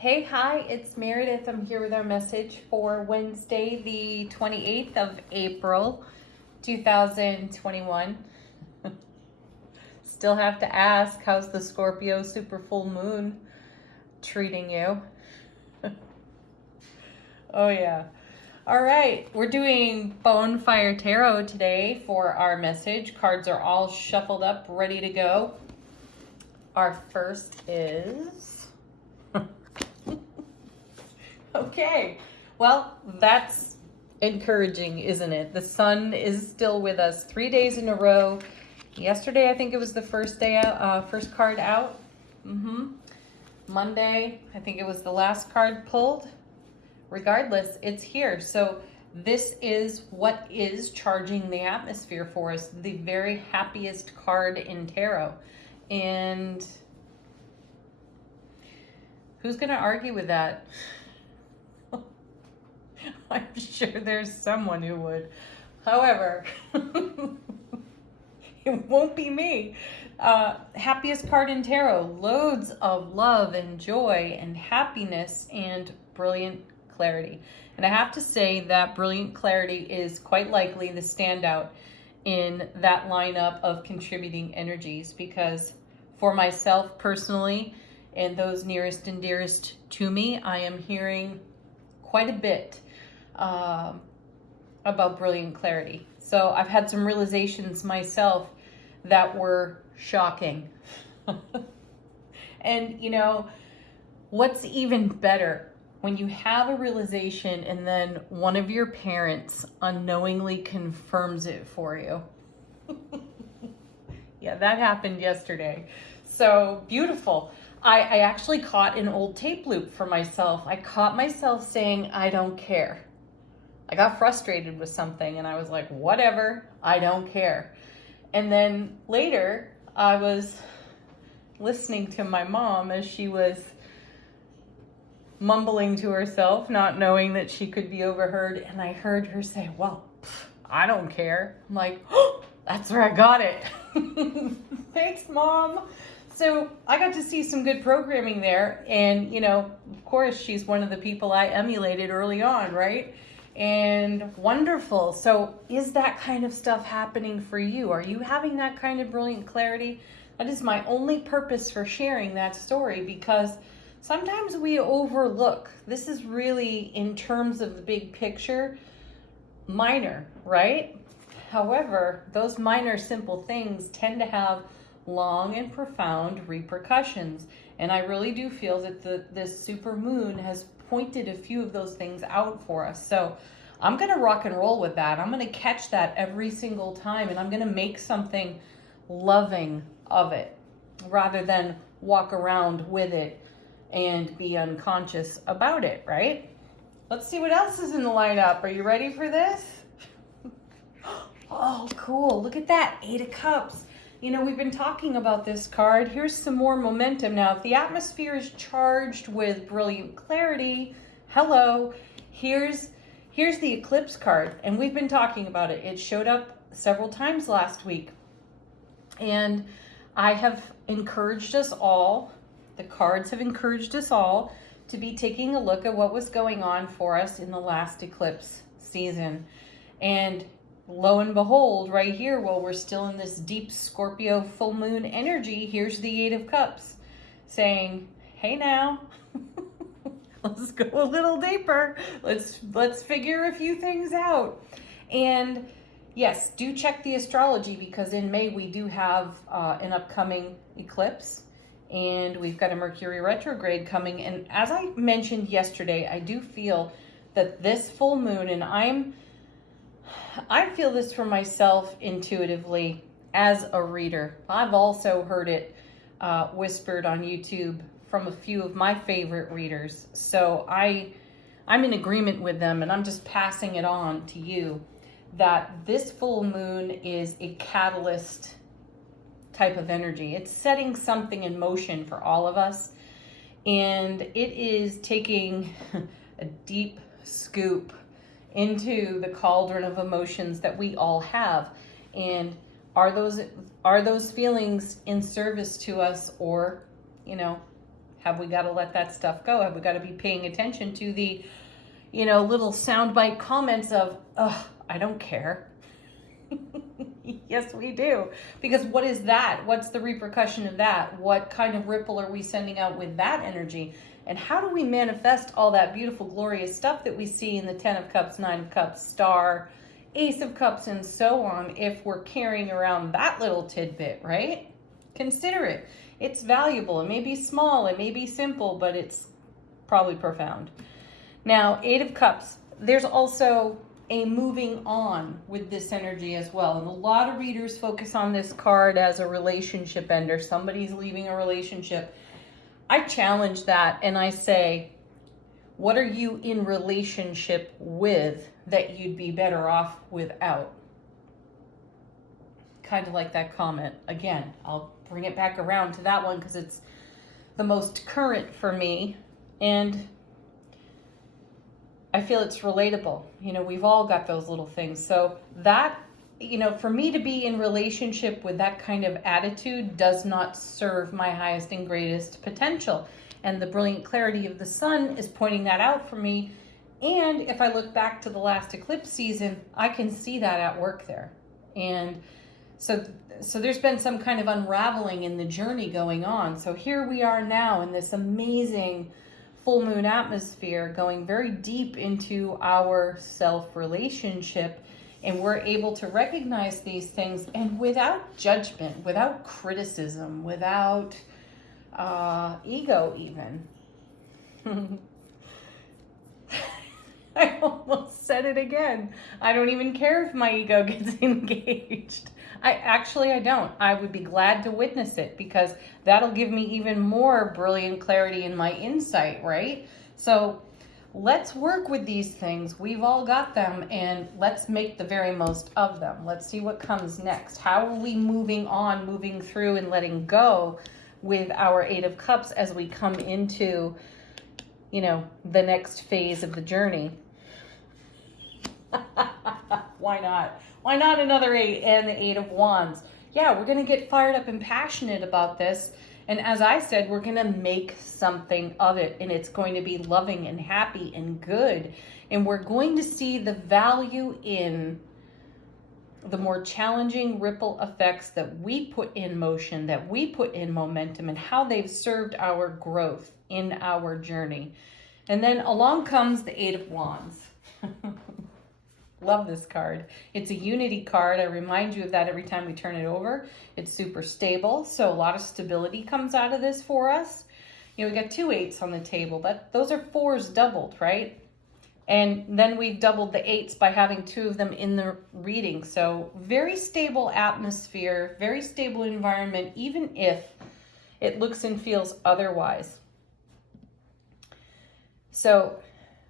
Hey, hi, it's Meredith. I'm here with our message for Wednesday, the 28th of April, 2021. Still have to ask, how's the Scorpio super full moon treating you? Oh, yeah. All right, we're doing Bonfire Tarot today for our message. Cards are all shuffled up, ready to go. Our first is... Okay, well, that's encouraging, isn't it? The sun is still with us 3 days in a row. Yesterday, I think it was the first day out, first card out. Monday, I think it was the last card pulled. Regardless, it's here. So this is what is charging the atmosphere for us. The very happiest card in tarot. And who's going to argue with that? I'm sure there's someone who would. However, it won't be me. Happiest card in tarot. Loads of love and joy and happiness and brilliant clarity. And I have to say that brilliant clarity is quite likely the standout in that lineup of contributing energies, because for myself personally and those nearest and dearest to me, I am hearing quite a bit about brilliant clarity. So I've had some realizations myself that were shocking. And you know, what's even better when you have a realization and then one of your parents unknowingly confirms it for you. Yeah, that happened yesterday. So beautiful. I actually caught an old tape loop for myself. I caught myself saying, I don't care. I got frustrated with something and I was like, whatever, I don't care. And then later I was listening to my mom as she was mumbling to herself, not knowing that she could be overheard. And I heard her say, well, I don't care. I'm like, oh, that's where I got it. Thanks, Mom. So I got to see some good programming there. And, you know, of course, she's one of the people I emulated early on, right? And wonderful. So is that kind of stuff happening for you? Are you having that kind of brilliant clarity? That is my only purpose for sharing that story, because sometimes we overlook. This is really, in terms of the big picture, minor, right? However, those minor, simple things tend to have long and profound repercussions. And I really do feel that this super moon has pointed a few of those things out for us. So I'm going to rock and roll with that. I'm going to catch that every single time, and I'm going to make something loving of it rather than walk around with it and be unconscious about it, right? Let's see what else is in the lineup. Are you ready for this? Oh, cool. Look at that. 8 of Cups. You know, we've been talking about this card. Here's some more momentum now. If the atmosphere is charged with brilliant clarity, hello, here's the Eclipse card. And we've been talking about it. It showed up several times last week. And I have encouraged us all, the cards have encouraged us all to be taking a look at what was going on for us in the last eclipse season. And lo and behold, right here, while we're still in this deep Scorpio full moon energy, here's the 8 of Cups saying, hey now, let's go a little deeper. Let's figure a few things out. And yes, do check the astrology, because in May we do have an upcoming eclipse, and we've got a Mercury retrograde coming. And as I mentioned yesterday, I do feel that this full moon, and I feel this for myself intuitively as a reader. I've also heard it whispered on YouTube from a few of my favorite readers. So I'm in agreement with them, and I'm just passing it on to you, that this full moon is a catalyst type of energy. It's setting something in motion for all of us, and it is taking a deep scoop into the cauldron of emotions that we all have. And are those feelings in service to us, or, you know, Have we got to let that stuff go? Have we got to be paying attention to the, little soundbite comments of, "Ugh, I don't care." Yes, we do. Because what is that? What's the repercussion of that? What kind of ripple are we sending out with that energy? And how do we manifest all that beautiful, glorious stuff that we see in the 10 of Cups, 9 of Cups, Star, Ace of Cups, and so on if we're carrying around that little tidbit, right? Consider it. It's valuable. It may be small, it may be simple, but it's probably profound. Now, 8 of Cups. There's also a moving on with this energy as well. And a lot of readers focus on this card as a relationship ender. Somebody's leaving a relationship. I challenge that and I say, what are you in relationship with that you'd be better off without? Kind of like that comment. Again, I'll bring it back around to that one because it's the most current for me. And I feel it's relatable. We've all got those little things. So that, for me to be in relationship with that kind of attitude does not serve my highest and greatest potential. And the brilliant clarity of the sun is pointing that out for me. And if I look back to the last eclipse season, I can see that at work there. And so there's been some kind of unraveling in the journey going on. So here we are now in this amazing full moon atmosphere, going very deep into our self-relationship, and we're able to recognize these things, and without judgment, without criticism, without ego even. I almost said it again. I don't even care if my ego gets engaged. I don't. I would be glad to witness it because that'll give me even more brilliant clarity in my insight, right? So let's work with these things. We've all got them, and let's make the very most of them. Let's see what comes next. How are we moving on, moving through, and letting go with our 8 of Cups as we come into, the next phase of the journey? Why not? Why not another 8 and the 8 of Wands? Yeah, we're going to get fired up and passionate about this. And as I said, we're going to make something of it. And it's going to be loving and happy and good. And we're going to see the value in the more challenging ripple effects that we put in motion, that we put in momentum, and how they've served our growth in our journey. And then along comes the 8 of Wands. Love this card. It's a unity card. I remind you of that every time we turn it over. It's super stable, so a lot of stability comes out of this for us. We got 2 8s on the table, but those are 4s doubled, right? And then we've doubled the 8s by having 2 of them in the reading. So very stable atmosphere, very stable environment, even if it looks and feels otherwise. So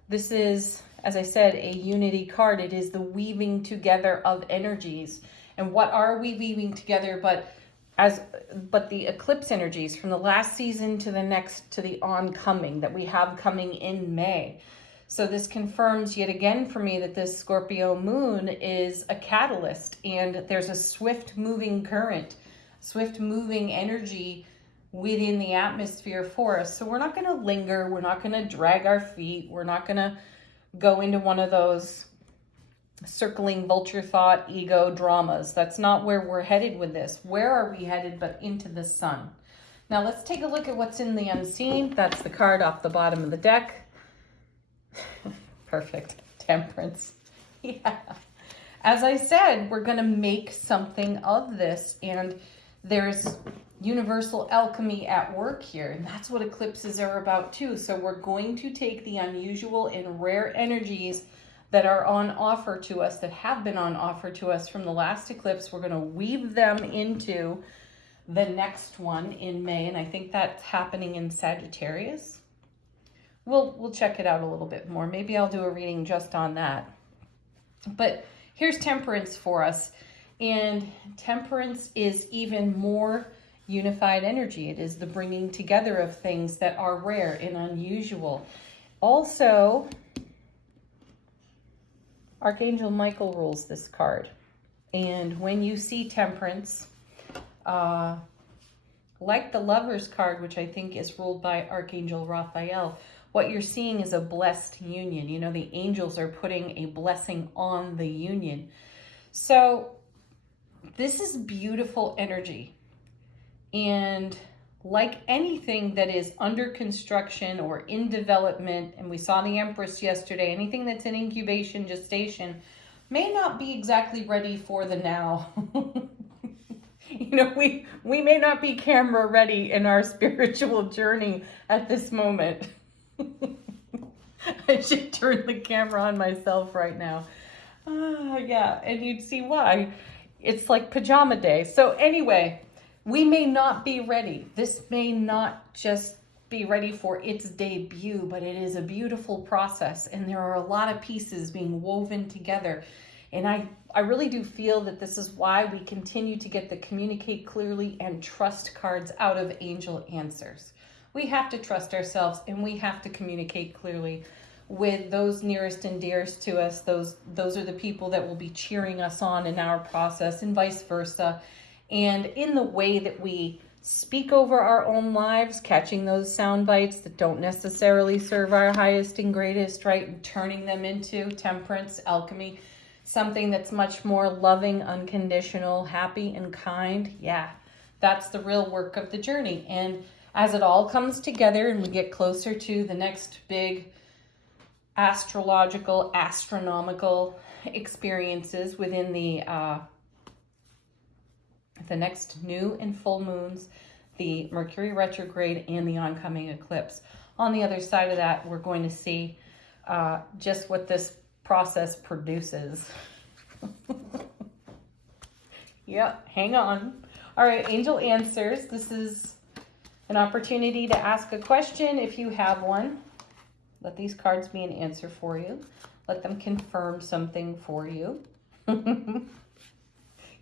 this is, as I said, a unity card. It is the weaving together of energies. And what are we weaving together but the eclipse energies from the last season to the next, to the oncoming that we have coming in May. So this confirms yet again for me that this Scorpio moon is a catalyst, and there's a swift moving current, swift moving energy within the atmosphere for us. So we're not going to linger. We're not going to drag our feet. We're not going to go into one of those circling vulture thought ego dramas. That's not where we're headed with this. Where are we headed but into the sun? Now let's take a look at what's in the unseen. That's the card off the bottom of the deck. Perfect. Temperance. Yeah. As I said, we're going to make something of this, and there's universal alchemy at work here, and that's what eclipses are about too. So we're going to take the unusual and rare energies that are on offer to us, that have been on offer to us from the last eclipse. We're going to weave them into the next one in May, and I think that's happening in Sagittarius. We'll check it out a little bit more. Maybe I'll do a reading just on that. But here's Temperance for us, and Temperance is even more unified energy. It is the bringing together of things that are rare and unusual. Also, Archangel Michael rules this card. And when you see Temperance, like the Lover's card, which I think is ruled by Archangel Raphael, what you're seeing is a blessed union. You know, the angels are putting a blessing on the union. So this is beautiful energy. And like anything that is under construction or in development, and we saw the Empress yesterday, anything that's in incubation, gestation, may not be exactly ready for the now. You know, we may not be camera ready in our spiritual journey at this moment. I should turn the camera on myself right now. Yeah, and you'd see why. It's like pajama day. So anyway, we may not be ready. This may not just be ready for its debut, but it is a beautiful process, and there are a lot of pieces being woven together. And I really do feel that this is why we continue to get the communicate clearly and trust cards out of angel answers. We have to trust ourselves, and we have to communicate clearly with those nearest and dearest to us. Those are the people that will be cheering us on in our process, and vice versa. And in the way that we speak over our own lives, catching those sound bites that don't necessarily serve our highest and greatest, right? And turning them into temperance, alchemy, something that's much more loving, unconditional, happy, and kind. Yeah, that's the real work of the journey. And as it all comes together and we get closer to the next big astrological, astronomical experiences within the next new and full moons, the Mercury retrograde, and the oncoming eclipse. On the other side of that, we're going to see just what this process produces. Yep, hang on. All right, angel answers. This is an opportunity to ask a question if you have one. Let these cards be an answer for you. Let them confirm something for you.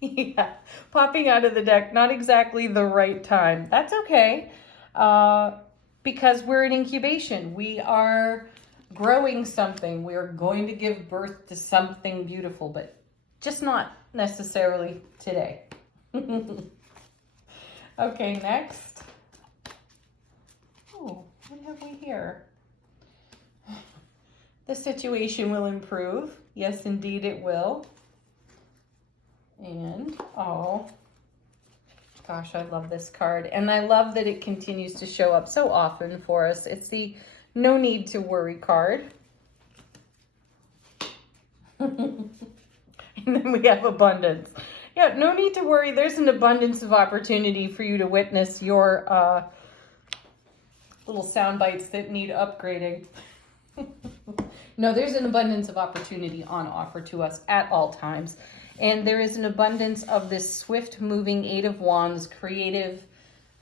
Yeah, popping out of the deck, not exactly the right time. That's okay, because we're in incubation. We are growing something. We are going to give birth to something beautiful, but just not necessarily today. Okay, next. Oh, what have we here? The situation will improve. Yes, indeed it will. And, oh, gosh, I love this card. And I love that it continues to show up so often for us. It's the no need to worry card. And then we have abundance. Yeah, no need to worry. There's an abundance of opportunity for you to witness your little sound bites that need upgrading. No, there's an abundance of opportunity on offer to us at all times. And there is an abundance of this swift moving Eight of Wands, creative,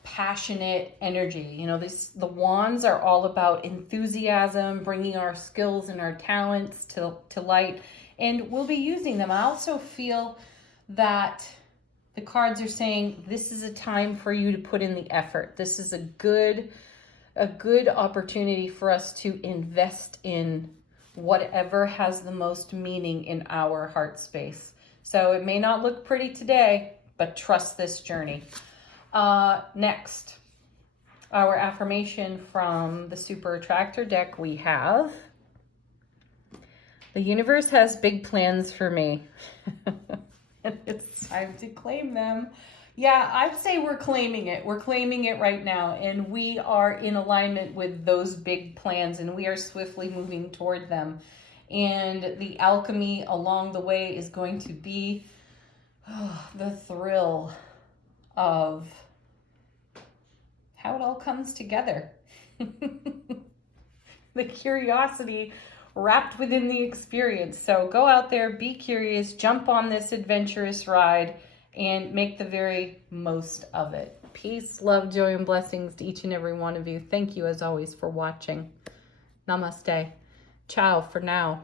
passionate energy. You know, the wands are all about enthusiasm, bringing our skills and our talents to light, and we'll be using them. I also feel that the cards are saying this is a time for you to put in the effort. This is a good opportunity for us to invest in whatever has the most meaning in our heart space. So it may not look pretty today, but trust this journey. Next, our affirmation from the Super Attractor deck, we have, the universe has big plans for me. And it's time to claim them. Yeah, I'd say we're claiming it. We're claiming it right now. And we are in alignment with those big plans, and we are swiftly moving toward them. And the alchemy along the way is going to be the thrill of how it all comes together. The curiosity wrapped within the experience. So go out there, be curious, jump on this adventurous ride, and make the very most of it. Peace, love, joy, and blessings to each and every one of you. Thank you, as always, for watching. Namaste. Ciao for now.